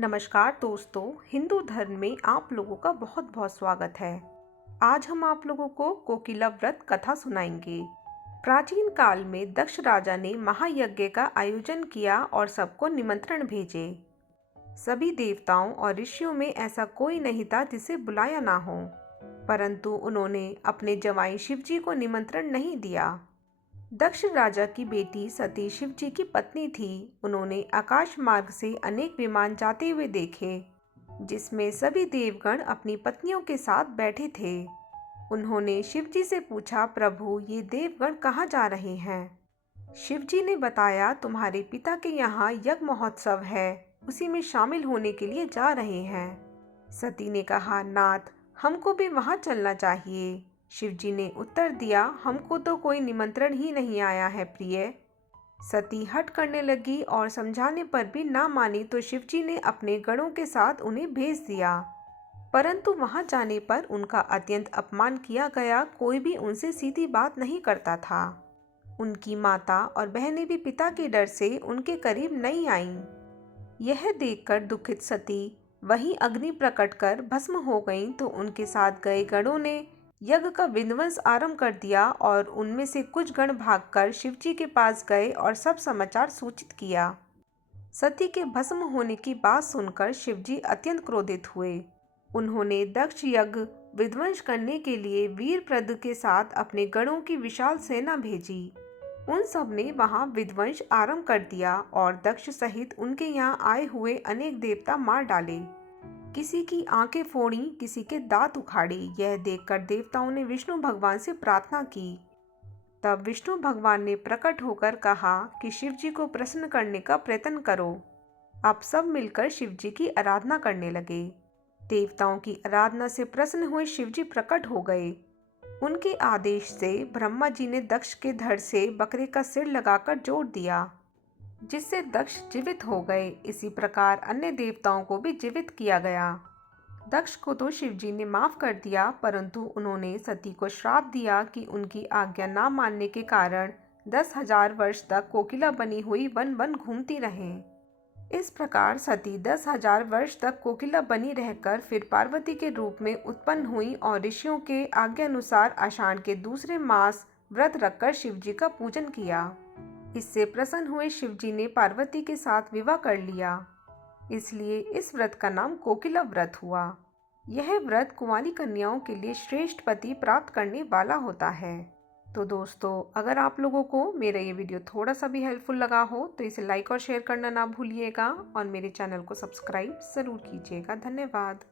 नमस्कार दोस्तों, हिंदू धर्म में आप लोगों का बहुत बहुत स्वागत है। आज हम आप लोगों को कोकिला व्रत कथा सुनाएंगे। प्राचीन काल में दक्ष राजा ने महायज्ञ का आयोजन किया और सबको निमंत्रण भेजे। सभी देवताओं और ऋषियों में ऐसा कोई नहीं था जिसे बुलाया ना हो, परंतु उन्होंने अपने जवाई शिवजी को निमंत्रण नहीं दिया। दक्ष राजा की बेटी सती शिव जी की पत्नी थी। उन्होंने आकाश मार्ग से अनेक विमान जाते हुए देखे, जिसमें सभी देवगण अपनी पत्नियों के साथ बैठे थे। उन्होंने शिव जी से पूछा, प्रभु, ये देवगण कहाँ जा रहे हैं? शिव जी ने बताया, तुम्हारे पिता के यहाँ यज्ञ महोत्सव है, उसी में शामिल होने के लिए जा रहे हैं। सती ने कहा, नाथ, हमको भी वहाँ चलना चाहिए। शिवजी ने उत्तर दिया, हमको तो कोई निमंत्रण ही नहीं आया है प्रिय। सती हट करने लगी और समझाने पर भी ना मानी तो शिवजी ने अपने गणों के साथ उन्हें भेज दिया, परंतु वहां जाने पर उनका अत्यंत अपमान किया गया। कोई भी उनसे सीधी बात नहीं करता था। उनकी माता और बहनें भी पिता के डर से उनके करीब नहीं आईं। यह देखकर दुखित सती वहीं अग्नि प्रकट कर भस्म हो गईं तो उनके साथ गए गणों ने यज्ञ का विध्वंस आरंभ कर दिया और उनमें से कुछ गण भागकर शिवजी के पास गए और सब समाचार सूचित किया। सती के भस्म होने की बात सुनकर शिवजी अत्यंत क्रोधित हुए। उन्होंने दक्ष यज्ञ विध्वंस करने के लिए वीरप्रद के साथ अपने गणों की विशाल सेना भेजी। उन सब ने वहां विध्वंस आरंभ कर दिया और दक्ष सहित उनके यहाँ आए हुए अनेक देवता मार डाले। किसी की आंखें फोड़ी, किसी के दांत उखाड़े। यह देखकर देवताओं ने विष्णु भगवान से प्रार्थना की। तब विष्णु भगवान ने प्रकट होकर कहा कि शिव जी को प्रसन्न करने का प्रयत्न करो। अब सब मिलकर शिव जी की आराधना करने लगे। देवताओं की आराधना से प्रसन्न हुए शिव जी प्रकट हो गए। उनके आदेश से ब्रह्मा जी ने दक्ष के धड़ से बकरे का सिर लगाकर जोड़ दिया, जिससे दक्ष जीवित हो गए। इसी प्रकार अन्य देवताओं को भी जीवित किया गया। दक्ष को तो शिवजी ने माफ कर दिया, परंतु उन्होंने सती को श्राप दिया कि उनकी आज्ञा ना मानने के कारण 10,000 वर्ष तक कोकिला बनी हुई वन वन घूमती रहे। इस प्रकार सती 10,000 वर्ष तक कोकिला बनी रहकर फिर पार्वती के रूप में उत्पन्न हुई और ऋषियों के आज्ञानुसार आषाढ़ के दूसरे मास व्रत रखकर शिवजी का पूजन किया। इससे प्रसन्न हुए शिवजी ने पार्वती के साथ विवाह कर लिया। इसलिए इस व्रत का नाम कोकिला व्रत हुआ। यह व्रत कुंवारी कन्याओं के लिए श्रेष्ठ पति प्राप्त करने वाला होता है। तो दोस्तों, अगर आप लोगों को मेरा ये वीडियो थोड़ा सा भी हेल्पफुल लगा हो तो इसे लाइक और शेयर करना ना भूलिएगा और मेरे चैनल को सब्सक्राइब ज़रूर कीजिएगा। धन्यवाद।